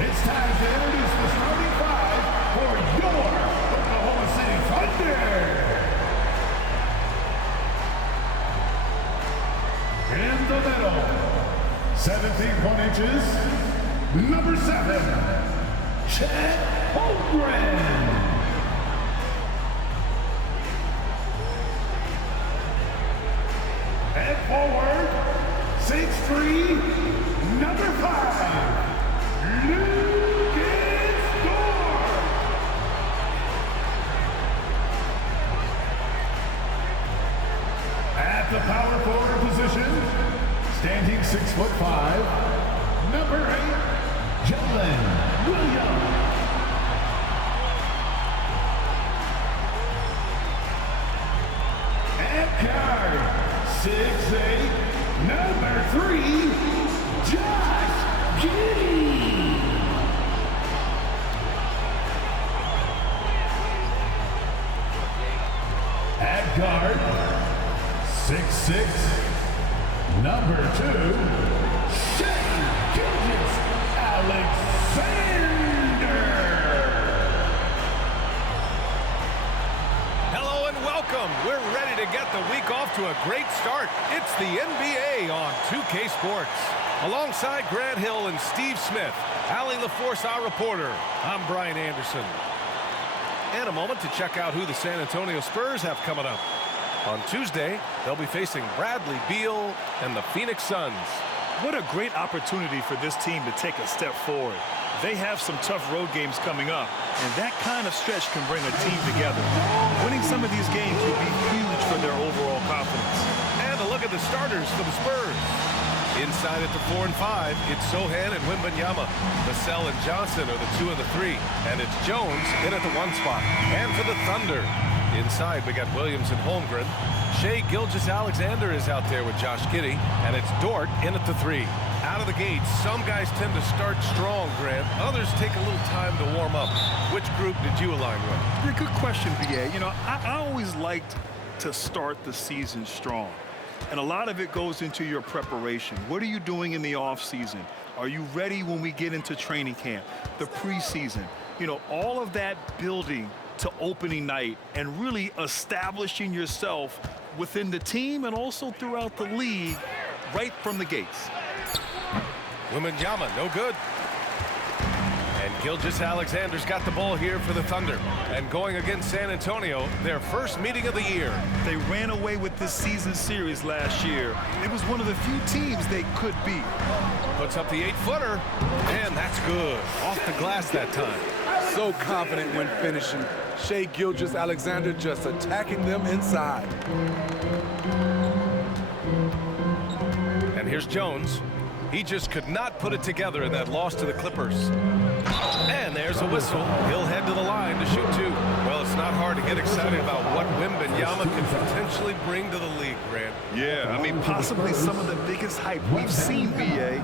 It's time to introduce the starting five for your Oklahoma City Thunder. In the middle, 7 feet 1 inches, number 7, Chet Holmgren. And forward, 6'3", number 5, Lucas Dort. At the power forward position, standing 6'5", number 8, Jalen Williams. At guard, 6'8", number 3, Josh Giddey. At guard, 6'6", number 2, Shai Gilgeous-Alexander. Hello and welcome. We're ready to get the week off to a great start. It's the NBA on 2K Sports. Alongside Grant Hill and Steve Smith, Allie LaForce, our reporter, I'm Brian Anderson. And a moment to check out who the San Antonio Spurs have coming up. On Tuesday, they'll be facing Bradley Beal and the Phoenix Suns. What a great opportunity for this team to take a step forward. They have some tough road games coming up, and that kind of stretch can bring a team together. Winning some of these games would be huge for their overall confidence. And a look at the starters for the Spurs. Inside at the 4 and 5, it's Sohan and Wembanyama. Vassell and Johnson are the 2 and the 3. And it's Jones in at the 1 spot. And for the Thunder, inside we got Williams and Holmgren. Shai Gilgeous-Alexander is out there with Josh Giddey. And it's Dort in at the 3. Out of the gate, some guys tend to start strong, Grant. Others take a little time to warm up. Which group did you align with? Yeah, good question, BA. You know, I always liked to start the season strong. And a lot of it goes into your preparation. What are you doing in the offseason? Are you ready when we get into training camp, the preseason? You know, all of that building to opening night and really establishing yourself within the team and also throughout the league right from the gates. Wembanyama, no good. And Gilgeous-Alexander's got the ball here for the Thunder. And going against San Antonio, their first meeting of the year. They ran away with this season series last year. It was one of the few teams they could beat. Puts up the 8-footer, and that's good. Off the glass that time. So confident when finishing. Shai Gilgeous-Alexander just attacking them inside. And here's Jones. He just could not put it together in that loss to the Clippers. And there's a whistle. He'll head to the line to shoot 2. Well, it's not hard to get excited about what Wembanyama can potentially bring to the league, Grant. Yeah, I mean, possibly some of the biggest hype we've seen, BA.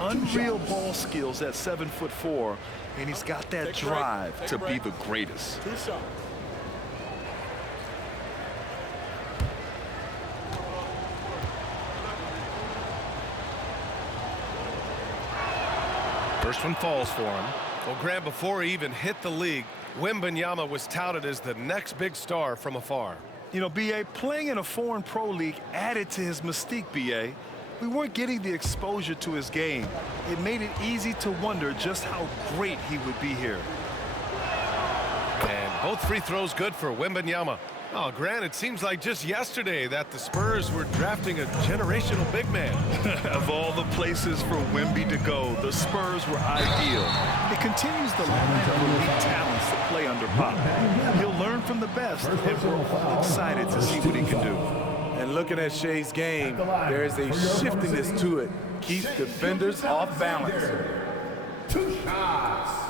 Unreal ball skills at 7'4", and he's got that drive to be the greatest. First one falls for him. Well, Grant, before he even hit the league, Wembanyama was touted as the next big star from afar. You know, BA, playing in a foreign pro league added to his mystique, BA. We weren't getting the exposure to his game. It made it easy to wonder just how great he would be here. And both free throws good for Wembanyama. Oh, Grant, it seems like just yesterday that the Spurs were drafting a generational big man. Of all the places for Wemby to go, the Spurs were ideal. It continues the line of elite talents to play under Pop. He'll learn from the best, and we're all excited to see what he can do. And looking at Shai's game, there is a shiftiness to it. Keeps defenders off balance. 2 shots.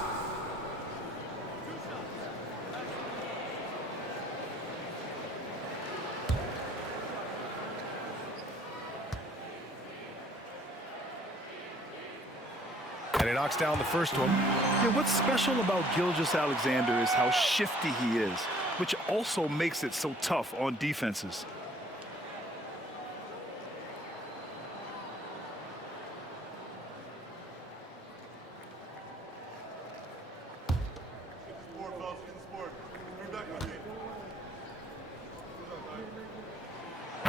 And he knocks down the first one. Yeah, what's special about Gilgeous-Alexander is how shifty he is, which also makes it so tough on defenses.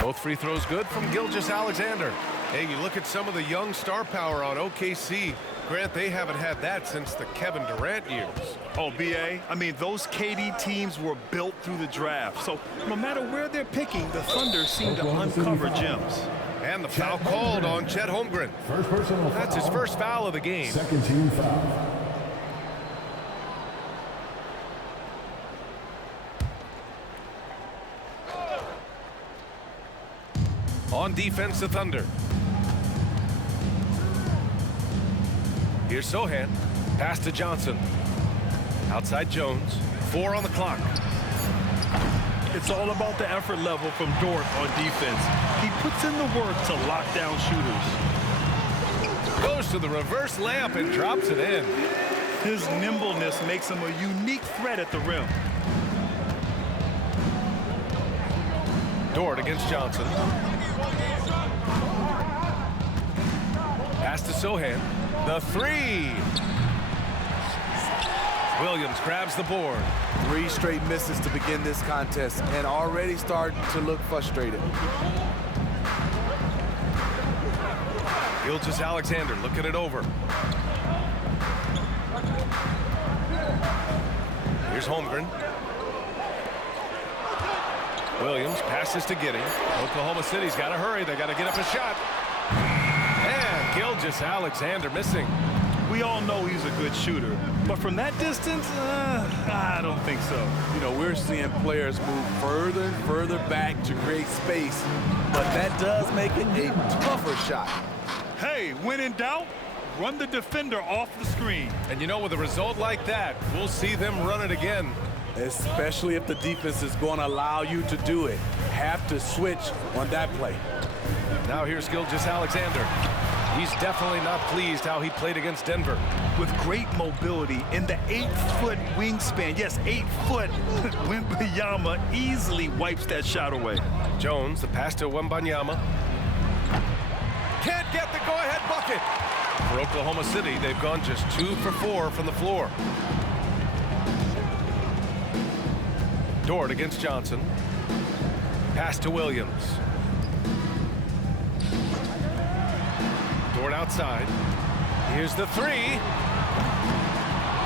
Both free throws good from Gilgeous-Alexander. Hey, you look at some of the young star power on OKC. Grant, they haven't had that since the Kevin Durant years. Oh, B.A., I mean, those KD teams were built through the draft. So no matter where they're picking, the Thunder seem to uncover gems. And the foul called on Chet Holmgren. First personal foul. That's his first foul of the game. Second team foul. On defense, the Thunder. Here's Sohan. Pass to Johnson. Outside Jones. 4 on the clock. It's all about the effort level from Dort on defense. He puts in the work to lock down shooters. Goes to the reverse layup and drops it in. His nimbleness makes him a unique threat at the rim. Dort against Johnson. Pass to Sohan. The 3. Williams grabs the board. 3 straight misses to begin this contest and already starting to look frustrated. Gilgeous-Alexander looking it over. Here's Holmgren. Williams passes to Giddey. Oklahoma City's got to hurry. They got to get up a shot. And Gilgeous-Alexander missing. We all know he's a good shooter, but from that distance, I don't think so. You know, we're seeing players move further and further back to create space, but that does make it a tougher shot. Hey, when in doubt, run the defender off the screen. And you know, with a result like that, we'll see them run it again. Especially if the defense is going to allow you to do it. Have to switch on that play. Now here's Gilgeous-Alexander. He's definitely not pleased how he played against Denver. With great mobility in the 8-foot wingspan, yes, 8 foot, Wembanyama easily wipes that shot away. Jones, the pass to Wembanyama. Can't get the go-ahead bucket. For Oklahoma City, they've gone just 2 for 4 from the floor. Dort against Johnson. Pass to Williams. Dort outside. Here's the 3.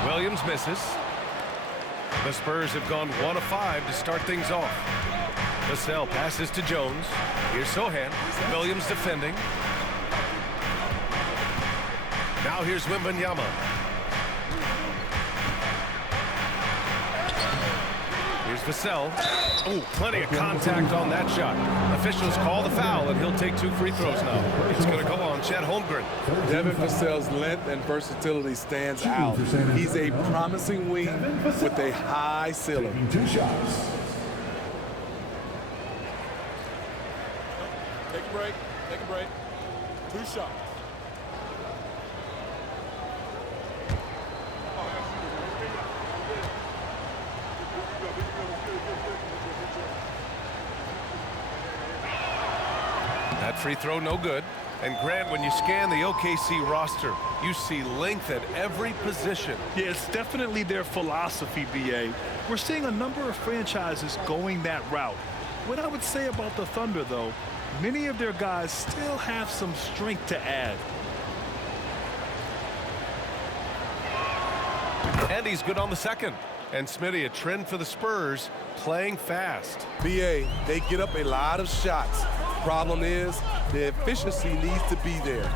Williams misses. The Spurs have gone 1 of 5 to start things off. Vassell passes to Jones. Here's Sohan. Williams defending. Now here's Wembanyama. Here's Vassell. Oh, plenty of contact on that shot. Officials call the foul, and he'll take 2 free throws now. It's going to go on Chet Holmgren. Devin Vassell's length and versatility stands out. He's a promising wing with a high ceiling. 2 shots. Take a break. Take a break. 2 shots. That free throw no good. And Grant, when you scan the OKC roster, you see length at every position. Yeah, it's definitely their philosophy, B.A. We're seeing a number of franchises going that route. What I would say about the Thunder, though, many of their guys still have some strength to add. And he's good on the second. And Smitty, a trend for the Spurs, playing fast. BA, they get up a lot of shots. Problem is, the efficiency needs to be there.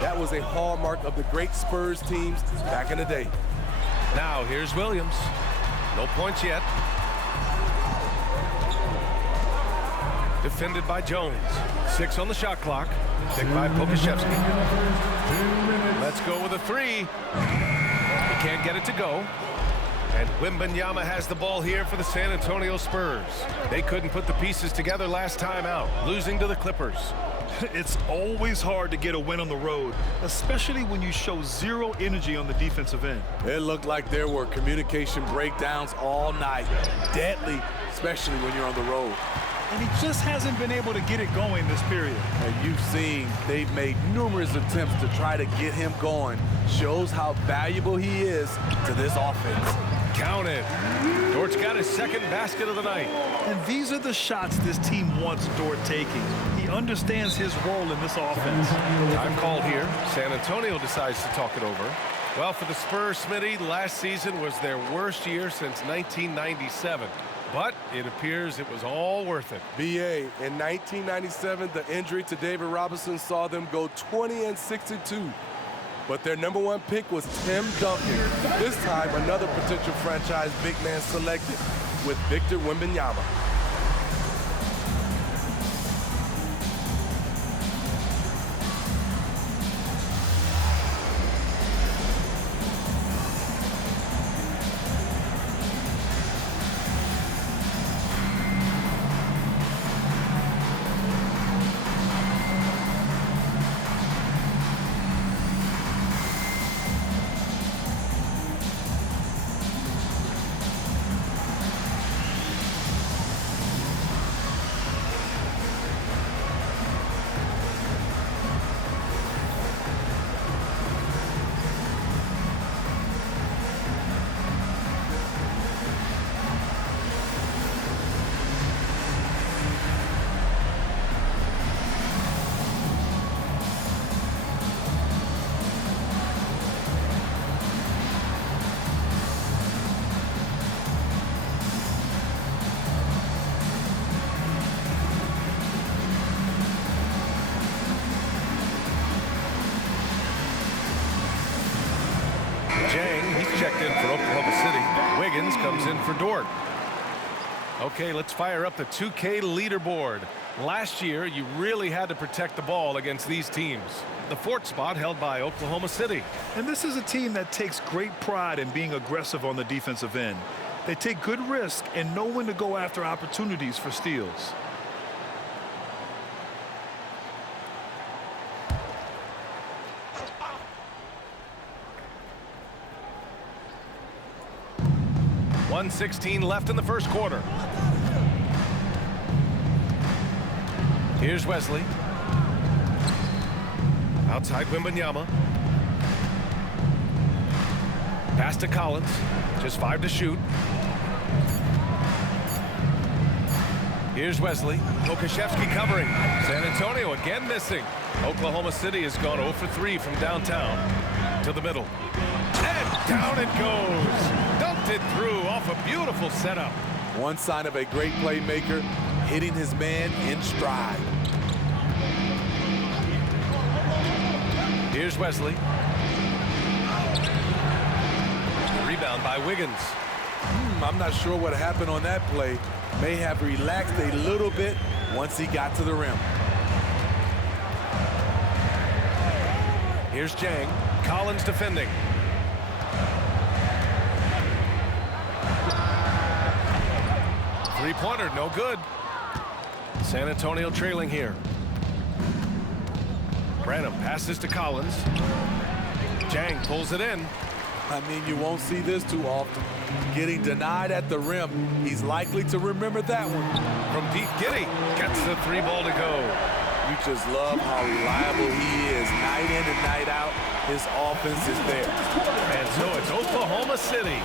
That was a hallmark of the great Spurs teams back in the day. Now here's Williams. No points yet. Defended by Jones. 6 on the shot clock. Picked by Pokashevsky. Let's go with a 3. He can't get it to go. And Wembanyama has the ball here for the San Antonio Spurs. They couldn't put the pieces together last time out, losing to the Clippers. It's always hard to get a win on the road, especially when you show 0 energy on the defensive end. It looked like there were communication breakdowns all night. Deadly, especially when you're on the road. and he just hasn't been able to get it going this period. And you've seen they've made numerous attempts to try to get him going. Shows how valuable he is to this offense. Counted. Dort's got his second basket of the night. And these are the shots this team wants Dort taking. He understands his role in this offense. Time called here. San Antonio decides to talk it over. Well, for the Spurs, Smitty, last season was their worst year since 1997. But it appears it was all worth it. BA, in 1997, the injury to David Robinson saw them go 20-62. But their #1 pick was Tim Duncan. This time, another potential franchise big man selected with Victor Wembanyama. Checked in for Oklahoma City. Wiggins comes in for Dort. Okay, let's fire up the 2K leaderboard. Last year, you really had to protect the ball against these teams. The 4th spot held by Oklahoma City. And this is a team that takes great pride in being aggressive on the defensive end. They take good risk and know when to go after opportunities for steals. .116 left in the first quarter. Here's Wesley. Outside Wembanyama. Pass to Collins. Just 5 to shoot. Here's Wesley. Pokashevsky covering. San Antonio again missing. Oklahoma City has gone 0 for 3 from downtown to the middle. And down it goes. Dumped it through off a beautiful setup. One sign of a great playmaker, hitting his man in stride. Here's Wesley. Rebound by Wiggins. I'm not sure what happened on that play. May have relaxed a little bit once he got to the rim. Here's Jang. Collins defending. Three-pointer, no good. San Antonio trailing here. Branham passes to Collins. Jang pulls it in. I mean, you won't see this too often. Getting denied at the rim, he's likely to remember that one. From deep, Giddey gets the 3-ball to go. You just love how reliable he is. Night in and night out, his offense is there. And so it's Oklahoma City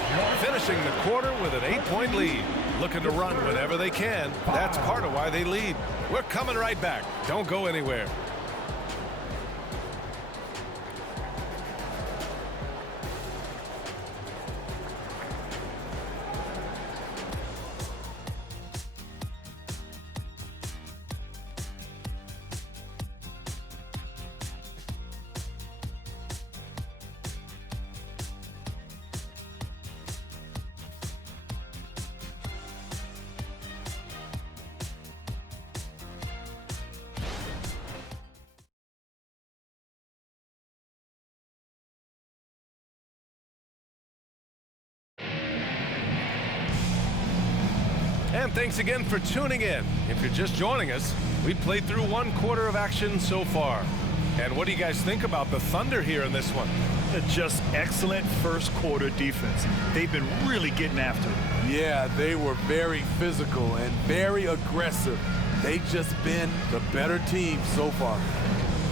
finishing the quarter with an 8-point lead. Looking to run whenever they can. That's part of why they lead. We're coming right back. Don't go anywhere. And thanks again for tuning in. If you're just joining us, we've played through 1 quarter of action so far. And what do you guys think about the Thunder here in this one? Just excellent first quarter defense. They've been really getting after it. Yeah, they were very physical and very aggressive. They've just been the better team so far.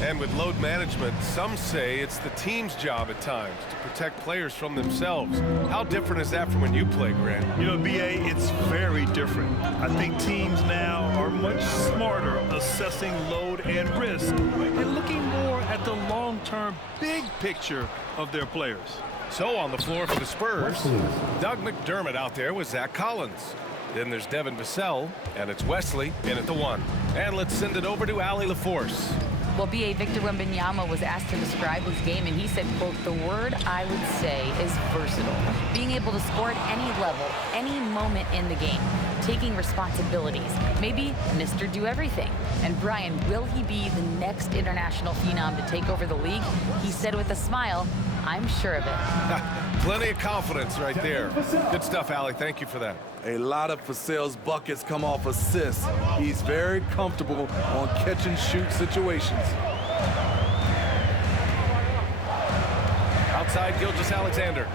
And with load management, some say it's the team's job at times to protect players from themselves. How different is that from when you play, Grant? You know, B.A., it's very different. I think teams now are much smarter assessing load and risk and looking more at the long-term big picture of their players. So on the floor for the Spurs, Doug McDermott out there with Zach Collins. Then there's Devin Vassell, and it's Wesley in at the 1. And let's send it over to Allie LaForce. Well, B.A. Victor Wembanyama was asked to describe his game, and he said, quote, "The word I would say is versatile. Being able to score at any level, any moment in the game, taking responsibilities, maybe Mr. Do-Everything." And Brian, will he be the next international phenom to take over the league? He said with a smile, "I'm sure of it." Plenty of confidence right there. Good stuff, Allie. Thank you for that. A lot of Vassell's buckets come off assists. He's very comfortable on catch-and-shoot situations. Outside, Gilgeous-Alexander.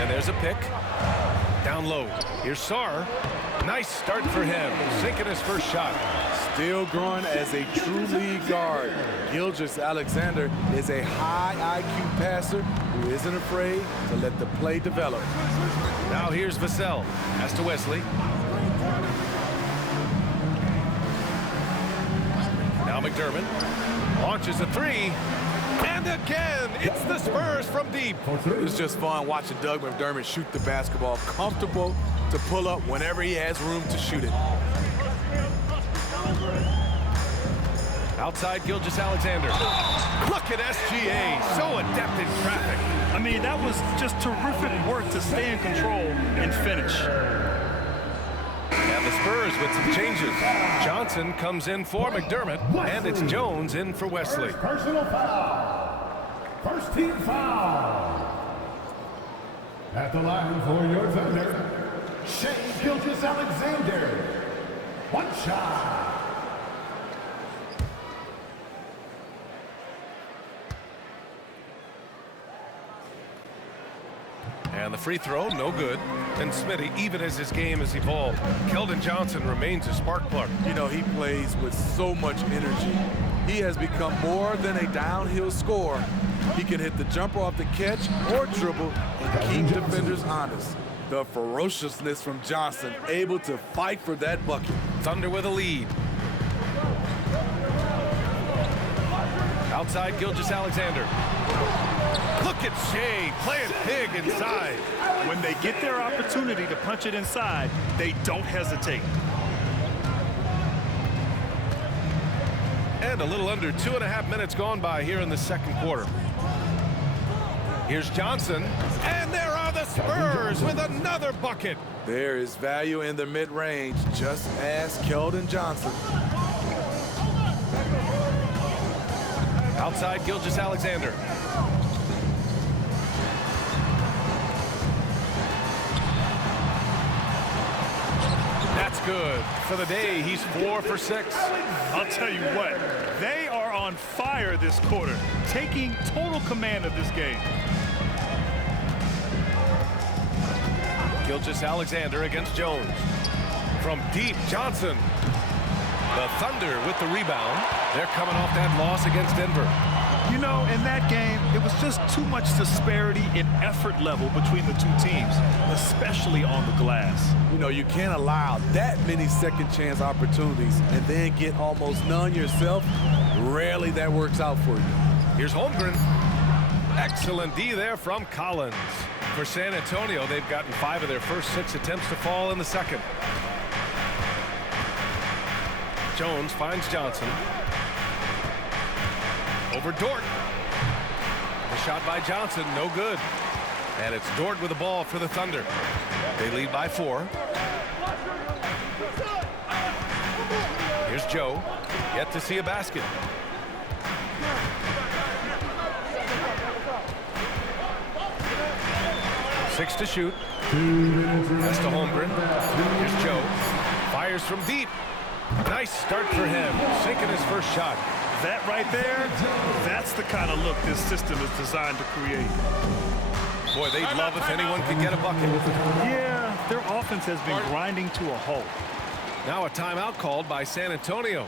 And there's a pick. Down low. Here's Sarr. Nice start for him. Sinking his first shot. Still growing as a true lead guard. Gilgeous-Alexander is a high IQ passer who isn't afraid to let the play develop. Now here's Vassell. Pass to Wesley. Now McDermott launches a 3. And again, it's the Spurs from deep. It was just fun watching Doug McDermott shoot the basketball. Comfortable to pull up whenever he has room to shoot it. Outside, Gilgeous-Alexander. Look at SGA, so adept in traffic. I mean, that was just terrific work to stay in control and finish. And the Spurs with some changes. Johnson comes in for McDermott, and it's Jones in for Wesley. Personal foul. First team foul. At the line for your Thunder, Shai Gilgeous-Alexander. One shot. And the free throw, no good. And Smitty, even as his game has evolved, Keldon Johnson remains a spark plug. You know, he plays with so much energy. He has become more than a downhill scorer. He can hit the jumper off the catch or dribble and keep defenders honest. The ferociousness from Johnson, able to fight for that bucket. Thunder with a lead. Outside, Gilgeous-Alexander. Look at Shai playing big inside. When they get their opportunity to punch it inside, they don't hesitate. And a little under 2.5 minutes gone by here in the second quarter. Here's Johnson, and there are the Spurs with another bucket. There is value in the mid-range, just ask Keldon Johnson. Outside, Gilgeous-Alexander. That's good. For the day, he's 4 for 6. I'll tell you what, they are on fire this quarter, taking total command of this game. Gilgeous-Alexander against Jones. From deep, Johnson. The Thunder with the rebound. They're coming off that loss against Denver. You know, in that game, it was just too much disparity in effort level between the two teams, especially on the glass. You know, you can't allow that many second chance opportunities and then get almost none yourself. Rarely that works out for you. Here's Holmgren. Excellent D there from Collins. For San Antonio, they've gotten 5 of their first 6 attempts to fall in the second. Jones finds Johnson. Over Dort. The shot by Johnson, no good. And it's Dort with the ball for the Thunder. They lead by 4. Here's Joe. Yet to see a basket. Six to shoot. Pass to Holmgren. Here's Joe. Fires from deep. Nice start for him, sinking his first shot. That right there, that's the kind of look this system is designed to create. Boy, they'd love if anyone could get a bucket. Yeah, their offense has been grinding to a halt. Now a timeout called by San Antonio.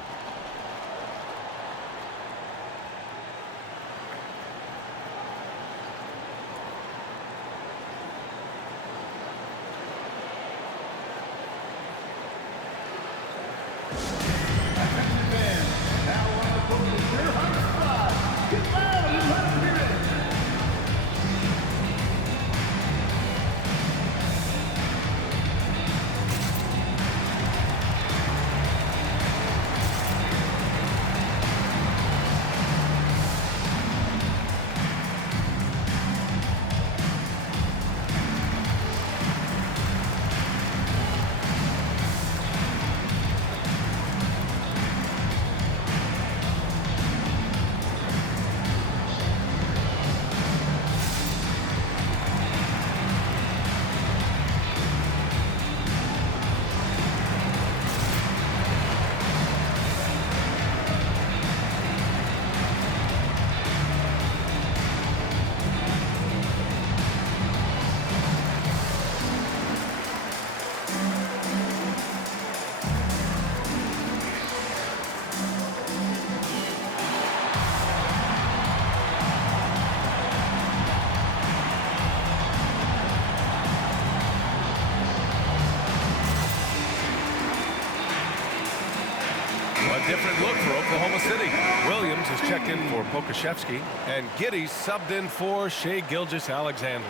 Different look for Oklahoma City. Williams is checked in for Pokashevsky, and Giddey's subbed in for Shai Gilgeous-Alexander.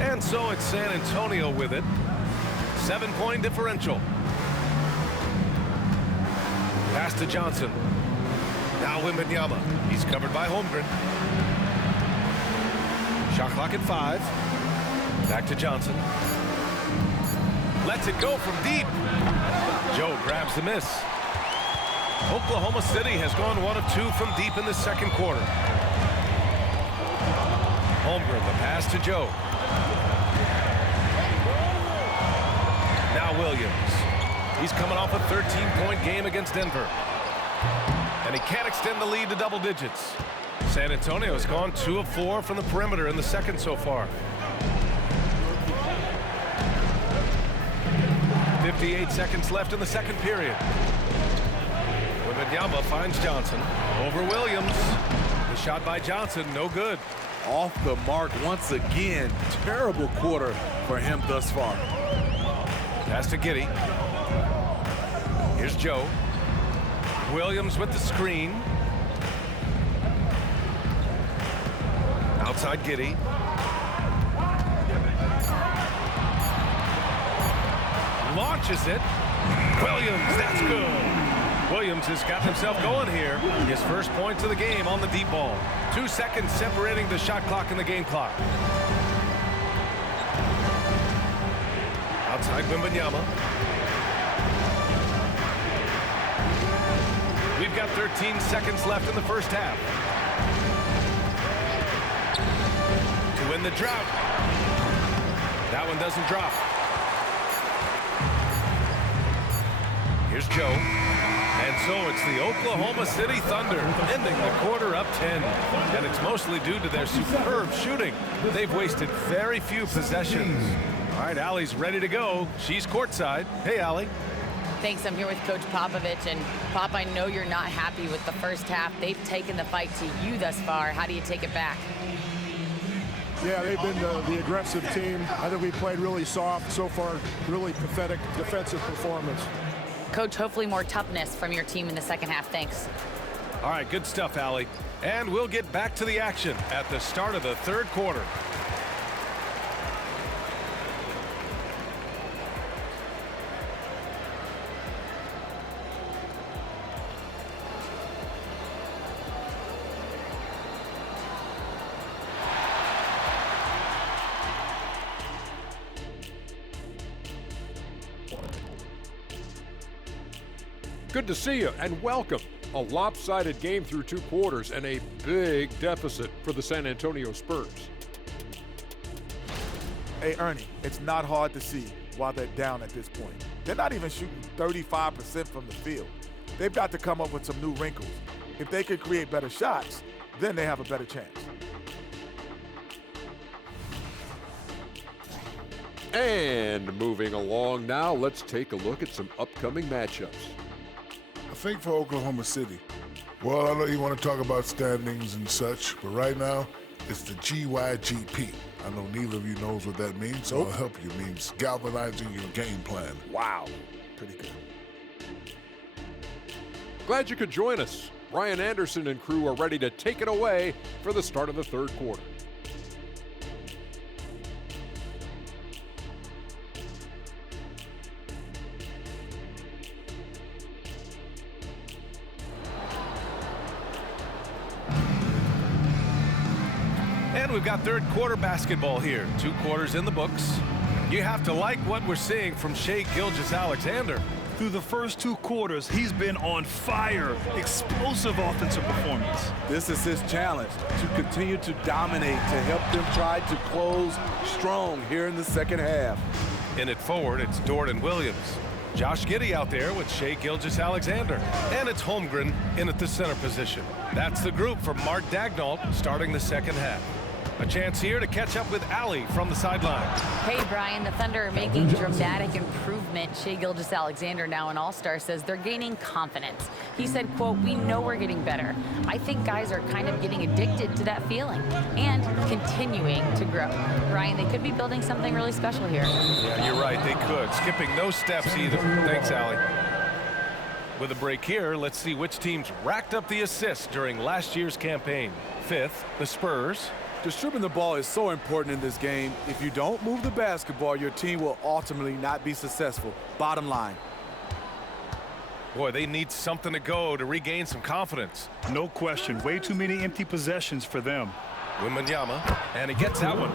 And so it's San Antonio with it. 7-point differential. Pass to Johnson. Now Wembanyama. He's covered by Holmgren. Shot clock at 5. Back to Johnson. Lets it go from deep. Joe grabs the miss. Oklahoma City has gone 1 of 2 from deep in the second quarter. Holmgren, the pass to Joe. Now Williams. He's coming off a 13-point game against Denver. And he can't extend the lead to double digits. San Antonio has gone 2 of 4 from the perimeter in the second so far. 58 seconds left in the second period. Wembanyama finds Johnson. Over Williams. The shot by Johnson, no good. Off the mark once again. Terrible quarter for him thus far. Pass to Giddey. Here's Joe. Williams with the screen. Outside Giddey. Launches it. Williams, that's good. Williams has got himself going here. His first points of the game on the deep ball. 2 seconds separating the shot clock and the game clock. Outside Wembanyama. We've got 13 seconds left in the first half. To win the drought. That one doesn't drop. Here's Joe. And so it's the Oklahoma City Thunder ending the quarter up 10. And it's mostly due to their superb shooting. They've wasted very few possessions. All right, Allie's ready to go. She's courtside. Hey, Allie. Thanks. I'm here with Coach Popovich. And, Pop, I know you're not happy with the first half. They've taken the fight to you thus far. How do you take it back? Yeah, they've been the aggressive team. I think we played really soft so far. Really pathetic defensive performance. Coach, hopefully more toughness from your team in the second half. Thanks. All right, good stuff, Allie. And we'll get back to the action at the start of the third quarter. Good to see you and welcome. A lopsided game through 2 quarters and a big deficit for the San Antonio Spurs. Hey, Ernie, it's not hard to see why they're down at this point. They're not even shooting 35% from the field. They've got to come up with some new wrinkles. If they could create better shots, then they have a better chance. And moving along now, let's take a look at some upcoming matchups. I think for Oklahoma City. Well, I know you want to talk about standings and such, but right now, it's the GYGP. I know neither of you knows what that means, so I'll help you. It means galvanizing your game plan. Wow, pretty good. Glad you could join us. Ryan Anderson and crew are ready to take it away for the start of the 3rd quarter. And we've got 3rd quarter basketball here. 2 quarters in the books. You have to like what we're seeing from Shai Gilgeous-Alexander. Through the first 2 quarters, he's been on fire. Explosive offensive performance. This is his challenge, to continue to dominate, to help them try to close strong here in the 2nd half. In it forward, it's Jordan Williams. Josh Giddey out there with Shai Gilgeous-Alexander. And it's Holmgren in at the center position. That's the group for Mark Daigneault starting the 2nd half. A chance here to catch up with Allie from the sideline. Hey, Brian, the Thunder are making dramatic improvement. Shai Gilgeous-Alexander, now an All-Star, says they're gaining confidence. He said, quote, "We know we're getting better. I think guys are kind of getting addicted to that feeling and continuing to grow." Brian, they could be building something really special here. Yeah, you're right, they could. Skipping no steps either. Thanks, Allie. With a break here, let's see which teams racked up the assists during last year's campaign. 5th, the Spurs. Distributing the ball is so important in this game. If you don't move the basketball, your team will ultimately not be successful. Bottom line. Boy, they need something to go to regain some confidence. No question. Way too many empty possessions for them. Wembanyama, and he gets that one.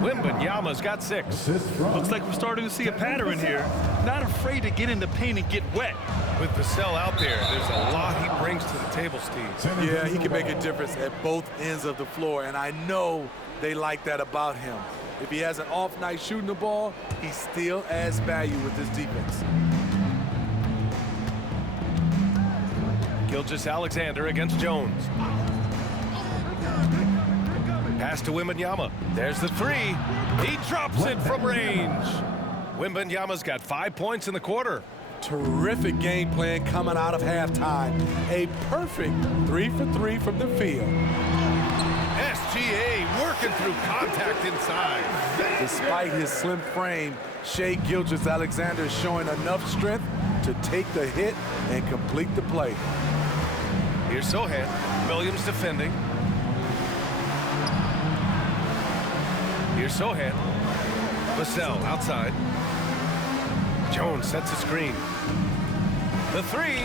Wembanyama's got 6. Looks like we're starting to see a pattern here. Not afraid to get in the paint and get wet. With Vassell out there, there's a lot he brings to the table, Steve. Yeah, he can make a difference at both ends of the floor, and I know they like that about him. If he has an off night shooting the ball, he still adds value with his defense. Gilgeous-Alexander against Jones. Pass to Wembanyama. There's the 3. He drops it from range. Wembanyama's got 5 points in the quarter. Terrific game plan coming out of halftime. A perfect 3 for 3 from the field. SGA working through contact inside. Despite his slim frame, Shai Gilgeous-Alexander is showing enough strength to take the hit and complete the play. Here's Sohan. Williams defending. Here's Sohan. Vassell outside. Jones sets a screen. The 3.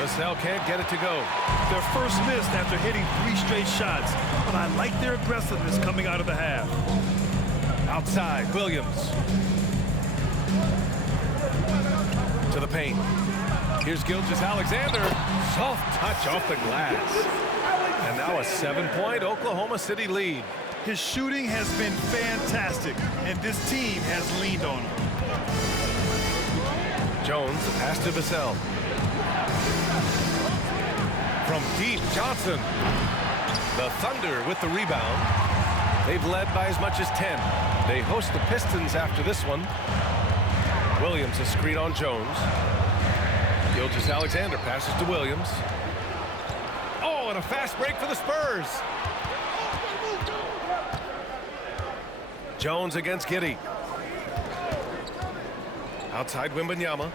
Vassell can't get it to go. Their first miss after hitting 3 straight shots, but I like their aggressiveness coming out of the half. Outside, Williams. To the paint. Here's Gilgeous-Alexander. Soft touch off the glass. And now a 7-point Oklahoma City lead. His shooting has been fantastic, and this team has leaned on him. Jones, pass to Vassell. From deep, Johnson. The Thunder with the rebound. They've led by as much as 10. They host the Pistons after this one. Williams, a screen on Jones. Gilgeous-Alexander passes to Williams. Oh, and a fast break for the Spurs. Jones against Giddey. Outside Wembanyama.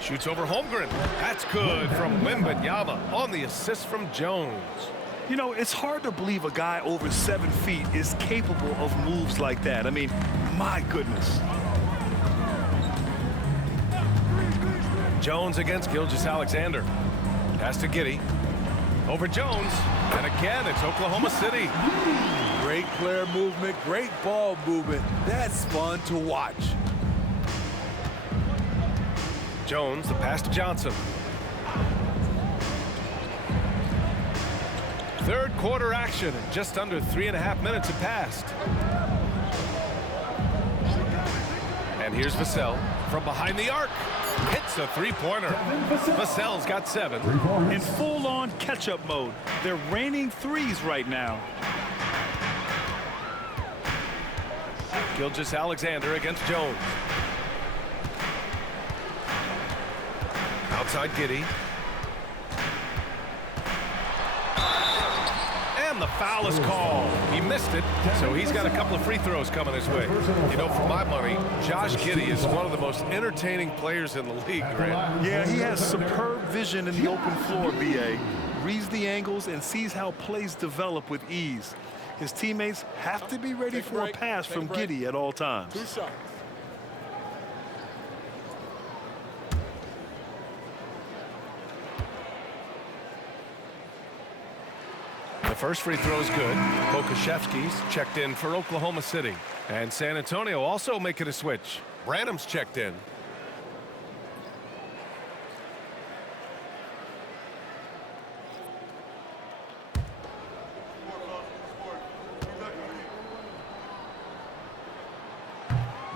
Shoots over Holmgren. That's good from Wembanyama on the assist from Jones. You know, it's hard to believe a guy over 7 feet is capable of moves like that. I mean, my goodness. Jones against Gilgeous-Alexander. Pass to Giddey. Over Jones. And again, it's Oklahoma City. Great player movement, great ball movement. That's fun to watch. Jones, the pass to Johnson. Third quarter action, and just under 3.5 minutes have passed. And here's Vassell from behind the arc. Hits a three-pointer. Vassell's got 7. In full-on catch-up mode. They're raining threes right now. Gilgeous-Alexander against Jones. Outside Giddey. And the foul is called. He missed it, so he's got a couple of free throws coming his way. You know, for my money, Josh Giddey is one of the most entertaining players in the league, Grant. Yeah, he has superb vision in the open floor, B.A. Reads the angles and sees how plays develop with ease. His teammates have to be ready for a pass from Giddey at all times. 2 shots. The first free throw is good. Pokashevsky's checked in for Oklahoma City. And San Antonio also making a switch. Branham's checked in.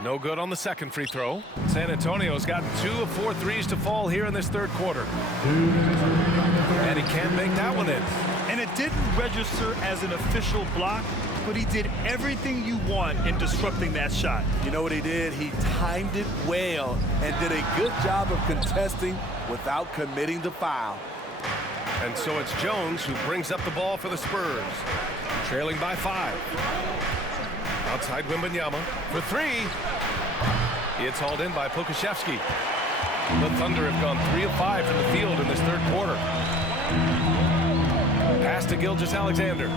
No good on the second free throw. San Antonio's gotten 2 of 4 threes to fall here in this third quarter. And he can't make that one in. And it didn't register as an official block, but he did everything you want in disrupting that shot. You know what he did? He timed it well and did a good job of contesting without committing the foul. And so it's Jones who brings up the ball for the Spurs. Trailing by 5. Outside Wembanyama for 3. It's hauled in by Pokashevsky. The Thunder have gone 3 of 5 from the field in this third quarter. Pass to Gilgeous-Alexander.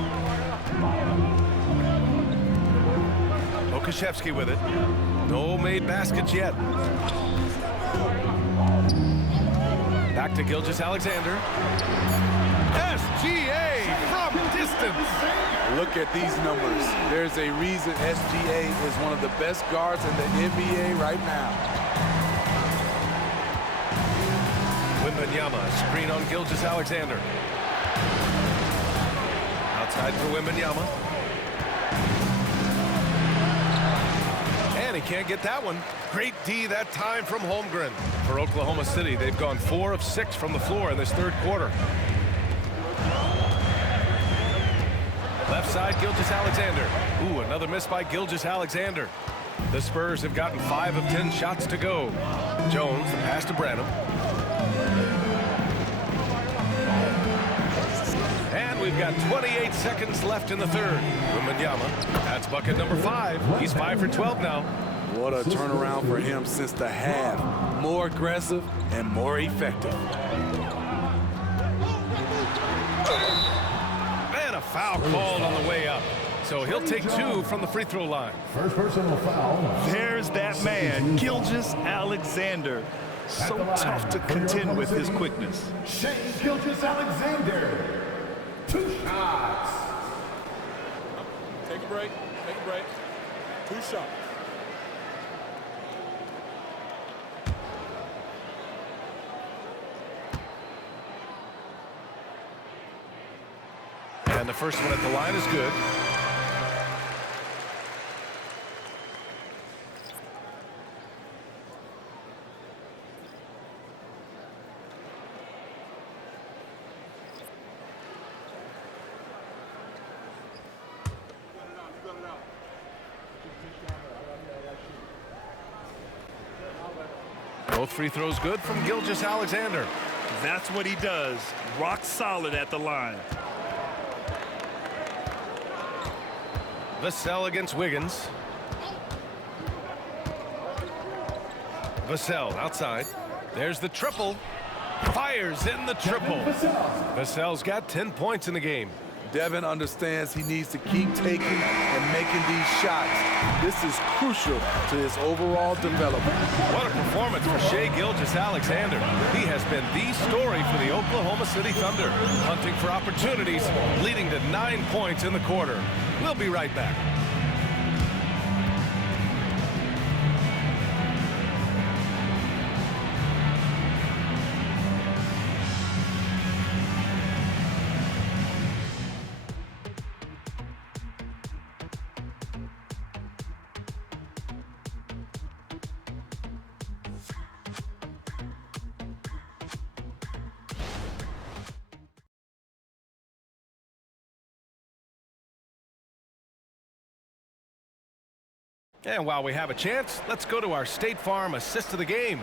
Pokashevsky with it. No made baskets yet. Back to Gilgeous-Alexander. SGA from distance. Look at these numbers. There's a reason SGA is one of the best guards in the NBA right now. Wembanyama, screen on Gilgeous-Alexander. Outside for Wembanyama. And he can't get that one. Great D that time from Holmgren. For Oklahoma City, they've gone 4 of 6 from the floor in this third quarter. Left side, Gilgeous-Alexander. Ooh, another miss by Gilgeous-Alexander. The Spurs have gotten 5 of 10 shots to go. Jones, the pass to Branham. And we've got 28 seconds left in the third. Wembanyama, that's bucket number 5. He's 5 for 12 now. What a turnaround for him since the half. More aggressive and more effective. And a foul called on the way up. So he'll take 2 from the free throw line. First personal foul. There's that man, Gilgeous-Alexander. So tough to contend with his quickness. Shea Gilgeous-Alexander. 2 shots. Take a break. Take a break. 2 shots. And the first one at the line is good. Both free throws good from Gilgeous-Alexander. That's what he does. Rock solid at the line. Vassell against Wiggins. Vassell outside. There's the triple. Fires in the triple. Vassell's got 10 points in the game. Devin understands he needs to keep taking and making these shots. This is crucial to his overall development. What a performance for Shea Gilgeous-Alexander. He has been the story for the Oklahoma City Thunder, hunting for opportunities, leading to 9 points in the quarter. We'll be right back. And while we have a chance, let's go to our State Farm assist of the game.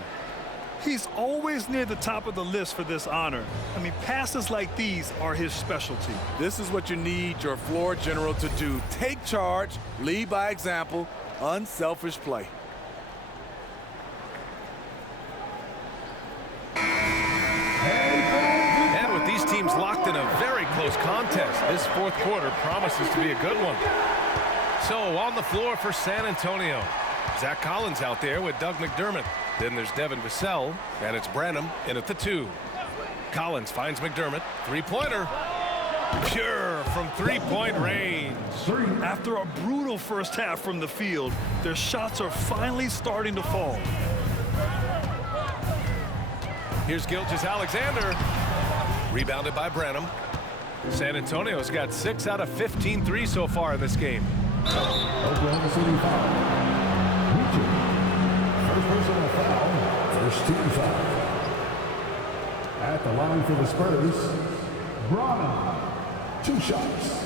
He's always near the top of the list for this honor. I mean, passes like these are his specialty. This is what you need your floor general to do. Take charge, lead by example, unselfish play. And with these teams locked in a very close contest, this fourth quarter promises to be a good one. So on the floor for San Antonio, Zach Collins out there with Doug McDermott. Then there's Devin Vassell, and it's Branham in at the 2. Collins finds McDermott. Three-pointer. Pure from three-point range. After a brutal first half from the field, their shots are finally starting to fall. Here's Gilgeous-Alexander. Rebounded by Branham. San Antonio's got 6 out of 15 threes so far in this game. Oklahoma City foul. Reaching. First personal foul. First team foul. At the line for the Spurs, Branham. 2 shots.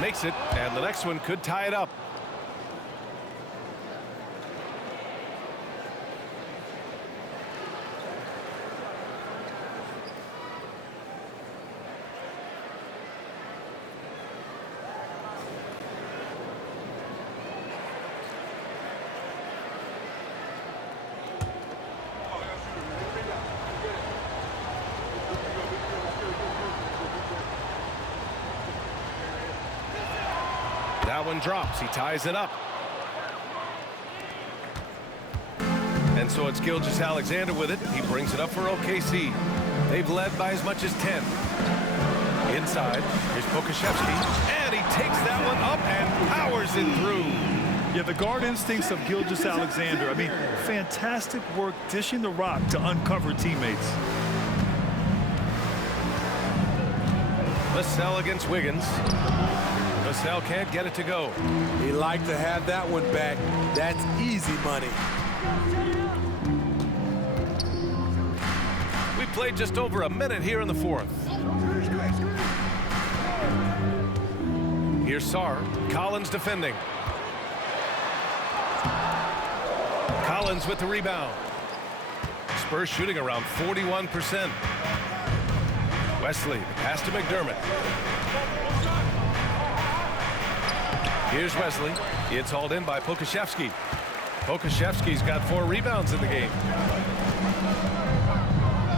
Makes it, and the next one could tie it up. That one drops. He ties it up. And so it's Gilgeous-Alexander with it. He brings it up for OKC. They've led by as much as 10. Inside, here's Pokashevsky, and he takes that one up and powers it through. Yeah, the guard instincts of Gilgeous-Alexander. I mean, fantastic work dishing the rock to uncover teammates. Vassell against Wiggins. Vassell can't get it to go. He liked to have that one back. That's easy money. We played just over a minute here in the fourth. Here's Sarr. Collins defending. Collins with the rebound. Spurs shooting around 41%. Wesley, pass to McDermott. Here's Wesley. It's hauled in by Pokashevsky. Pokashevsky's got 4 rebounds in the game.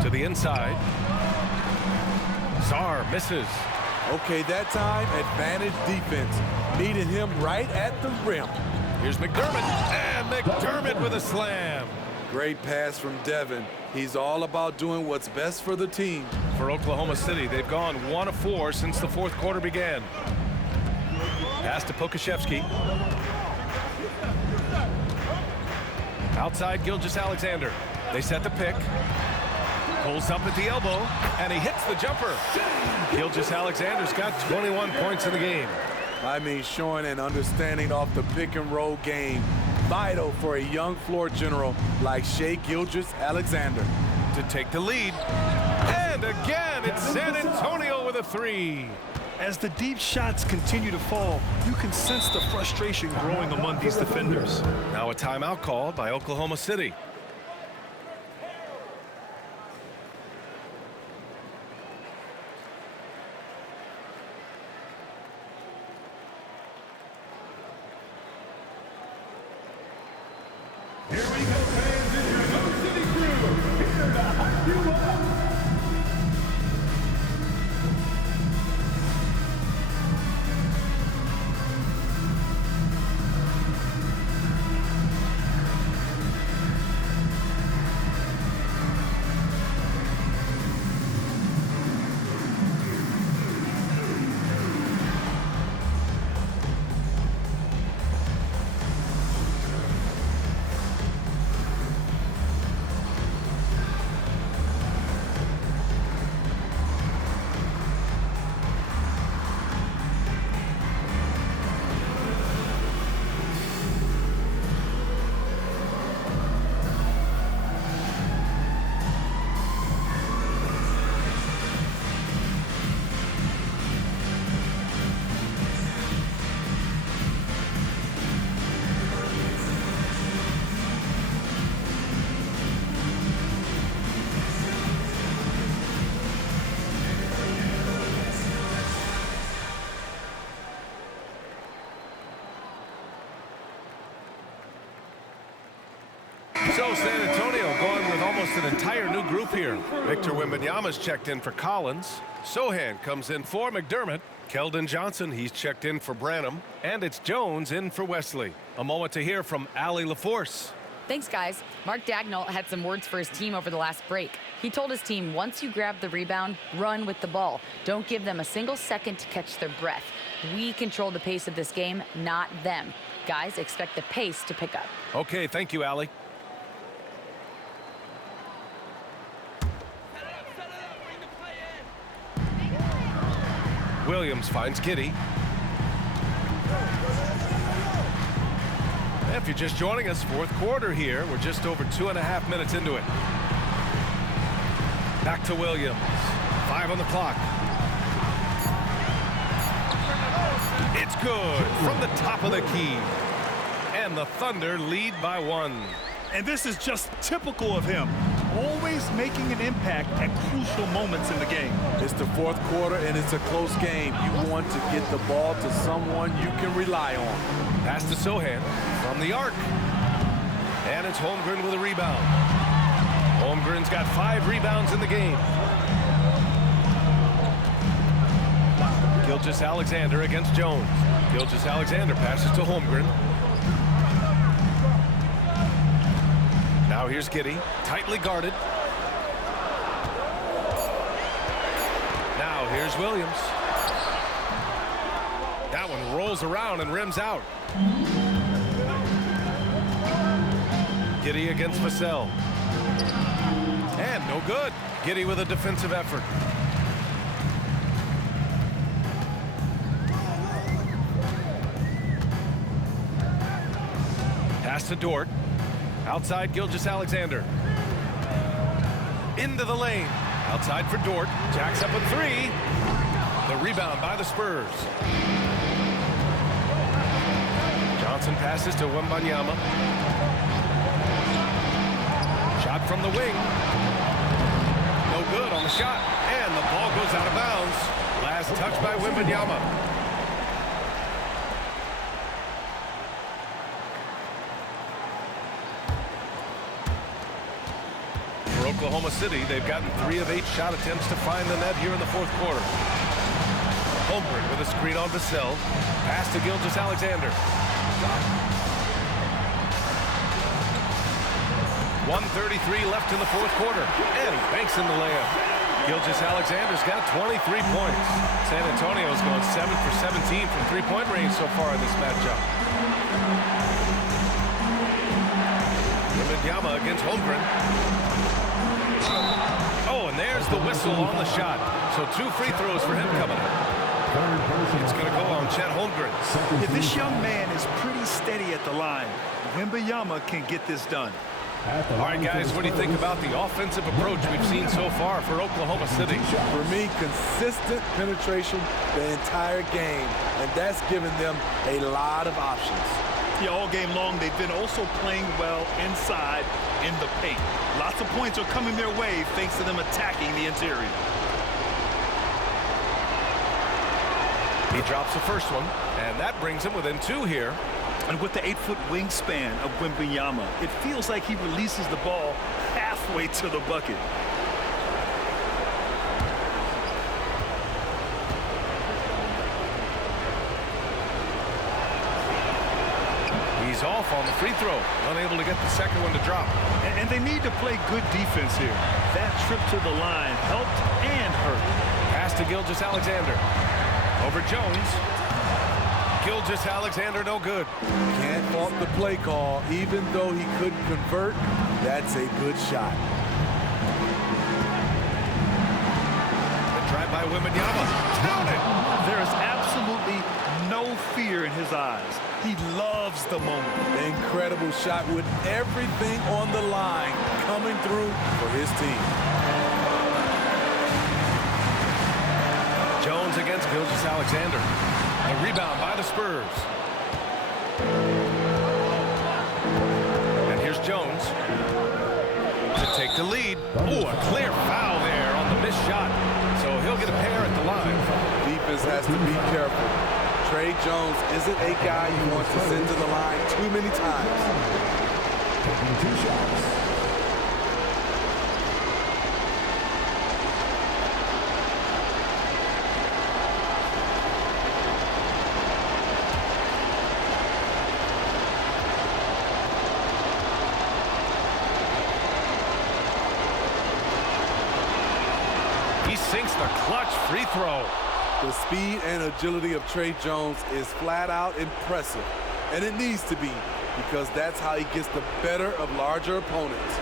To the inside. Sarr misses. Okay, that time, advantage defense. Meeting him right at the rim. Here's McDermott, and McDermott with a slam. Great pass from Devin. He's all about doing what's best for the team. For Oklahoma City, they've gone 1 of 4 since the fourth quarter began. Pass to Pokashevsky. Outside Gilgeous-Alexander. They set the pick. Pulls up at the elbow, and he hits the jumper. Gilgeous-Alexander's got 21 points in the game. I mean, showing an understanding of the pick-and-roll game. Vital for a young floor general like Shai Gilgeous-Alexander. To take the lead. And again, it's San Antonio with a 3. As the deep shots continue to fall, you can sense the frustration growing among these defenders. Now a timeout called by Oklahoma City. Here we go, fans. This is your Oklahoma City crew here to hype you up. So San Antonio going with almost an entire new group here. Victor Wembanyama's checked in for Collins. Sohan comes in for McDermott. Keldon Johnson, he's checked in for Branham. And it's Jones in for Wesley. A moment to hear from Allie LaForce. Thanks, guys. Mark Dagnall had some words for his team over the last break. He told his team, once you grab the rebound, run with the ball. Don't give them a single second to catch their breath. We control the pace of this game, not them. Guys, expect the pace to pick up. Okay, thank you, Allie. Williams finds Giddey. If you're just joining us, fourth quarter here. We're just over 2.5 minutes into it. Back to Williams. 5 on the clock. It's good from the top of the key. And the Thunder lead by 1. And this is just typical of him. Always making an impact at crucial moments in the game. It's the fourth quarter, and it's a close game. You want to get the ball to someone you can rely on. Pass to Sohan from the arc. And it's Holmgren with a rebound. Holmgren's got 5 rebounds in the game. Gilgeous-Alexander against Jones. Gilgeous-Alexander passes to Holmgren. Now here's Giddey, tightly guarded. Now here's Williams. That one rolls around and rims out. Giddey against Vassell. And no good. Giddey with a defensive effort. Pass to Dort. Outside Gilgeous-Alexander. Into the lane. Outside for Dort. Jacks up a 3. The rebound by the Spurs. Johnson passes to Wembanyama. Shot from the wing. No good on the shot. And the ball goes out of bounds. Last touch by Wembanyama. Oklahoma City, they've gotten 3 of 8 shot attempts to find the net here in the fourth quarter. Holmgren with a screen on Vassell. Pass to Gilgeous-Alexander. 1:33 left in the fourth quarter. And he banks in the layup. Gilgeous-Alexander's got 23 points. San Antonio's going 7 for 17 from three-point range so far in this matchup. Wembanyama against Holmgren. Oh, and there's the whistle on the shot. So 2 free throws for him coming up. It's going to go on Chet Holmgren. Yeah, this young man is pretty steady at the line. Wembanyama can get this done. All right, guys, what do you think about the offensive approach we've seen so far for Oklahoma City? For me, consistent penetration the entire game, and that's given them a lot of options. Yeah, all game long, they've been also playing well inside in the paint. Lots of points are coming their way thanks to them attacking the interior. He drops the first one, and that brings him within 2 here. And with the 8-foot wingspan of Wembanyama, it feels like he releases the ball halfway to the bucket. He's off on the free throw, unable to get the second one to drop. And they need to play good defense here. That trip to the line helped and hurt. Pass to Gilgeous-Alexander. Over Jones. Gilgeous-Alexander no good. Can't fault the play call. Even though he couldn't convert, that's a good shot. The drive by Wembanyama. Count it! There is absolutely no fear in his eyes. He loves the moment. Incredible shot with everything on the line coming through for his team. Jones against Gilgeous-Alexander. A rebound by the Spurs. And here's Jones to take the lead. Oh, a clear foul there on the missed shot. So he'll get a pair at the line. Defense has to be careful. Trey Jones isn't a guy you want to send to the line too many times. taking 2 shots. He sinks the clutch free throw. The speed and agility of Tre Jones is flat out impressive, and it needs to be, because that's how he gets the better of larger opponents.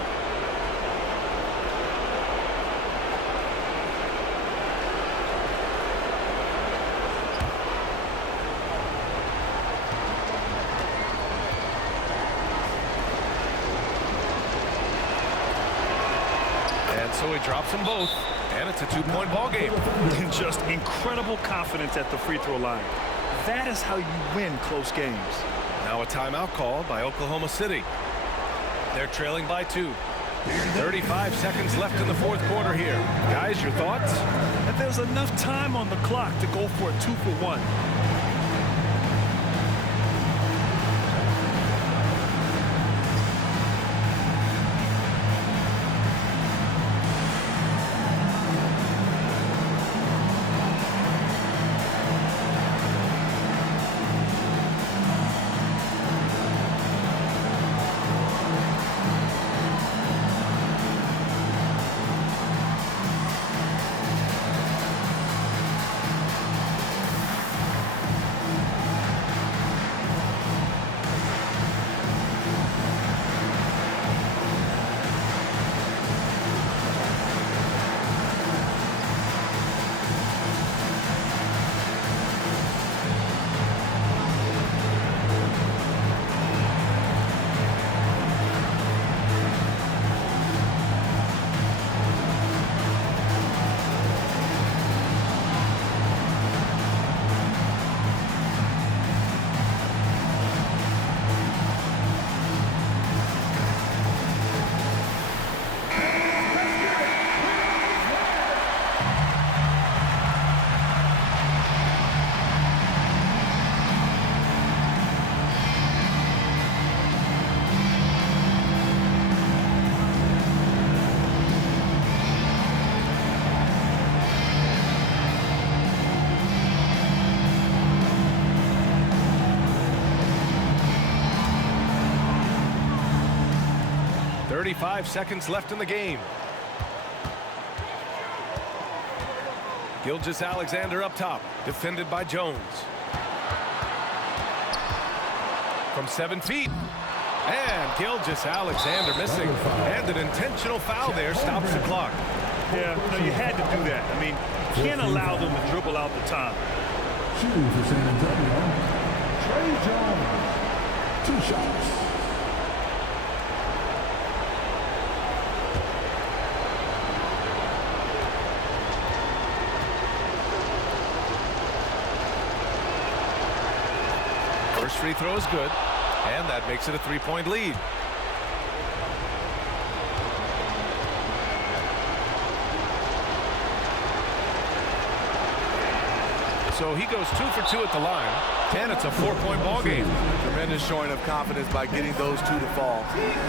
And so he drops them both, and it's a 2-point ball game. And just incredible confidence at the free throw line. That is how you win close games. Now a timeout call by Oklahoma City. They're trailing by 2. 35 seconds left in the fourth quarter here. Guys, your thoughts? And there's enough time on the clock to go for a 2-for-1. Five seconds left in the game. Gilgeous-Alexander up top, defended by Jones. From 7 feet. And Gilgeous-Alexander missing. And an intentional foul there stops the clock. Yeah, no, you had to do that. I mean, you can't allow them to dribble out the time. Shooting for San Antonio, Tre Jones. 2 shots. First free throw is good, and that makes it a 3-point lead. So he goes 2 for 2 at the line, and it's a 4-point ball game. Tremendous showing of confidence by getting those 2 to fall.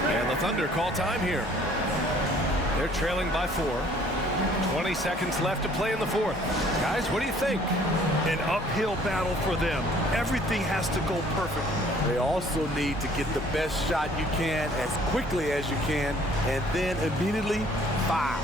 And the Thunder call time here. They're trailing by 4. 20 seconds left to play in the fourth. Guys, what do you think? An uphill battle for them. Everything has to go perfect. They also need to get the best shot you can as quickly as you can, and then immediately foul.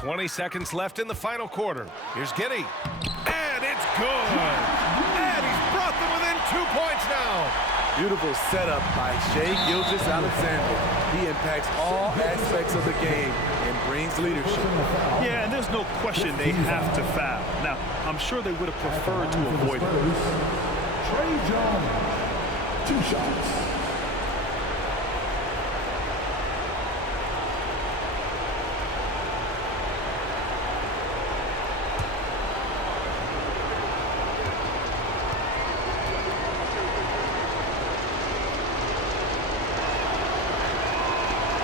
20 seconds left in the final quarter. Here's Giddey. And it's good. And he's brought them within 2 points now. Beautiful setup by Shai Gilgeous-Alexander. He impacts all aspects of the game and brings leadership. Yeah, and there's no question they have to foul. Now, I'm sure they would have preferred to avoid it. Trey Jones, 2 shots.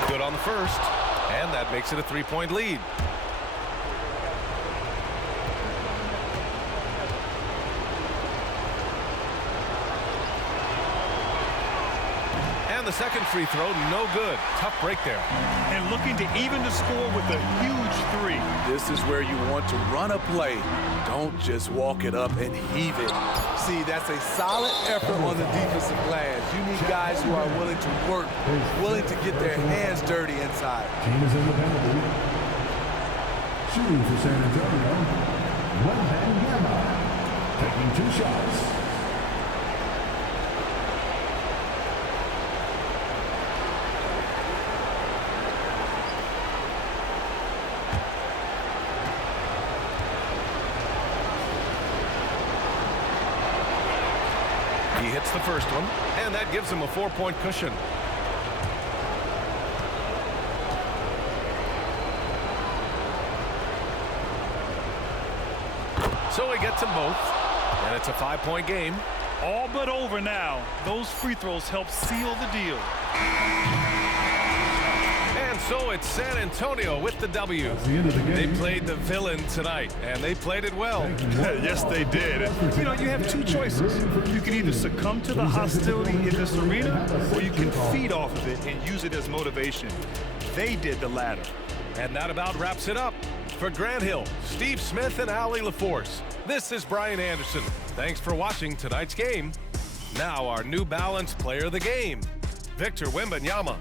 Good on the first, and that makes it a 3-point lead. And the second free throw, no good. Tough break there. And looking to even the score with a huge 3. This is where you want to run a play. Don't just walk it up and heave it. See, that's a solid effort on the defensive glass. You need guys who are willing to work, willing to get their hands dirty inside. Team is in the penalty. Shooting for San Antonio, Wembanyama, taking 2 shots. He hits the first one, and that gives him a 4-point cushion. So he gets them both, and it's a 5-point game. All but over now. Those free throws help seal the deal. And so it's San Antonio with the W. They played the villain tonight, and they played it well. Yes, they did. And, you know, you have 2 choices. You can either succumb to the hostility in this arena, or you can feed off of it and use it as motivation. They did the latter. And that about wraps it up. For Grant Hill, Steve Smith, and Allie LaForce, this is Brian Anderson. Thanks for watching tonight's game. Now our New Balance Player of the Game, Victor Wembanyama.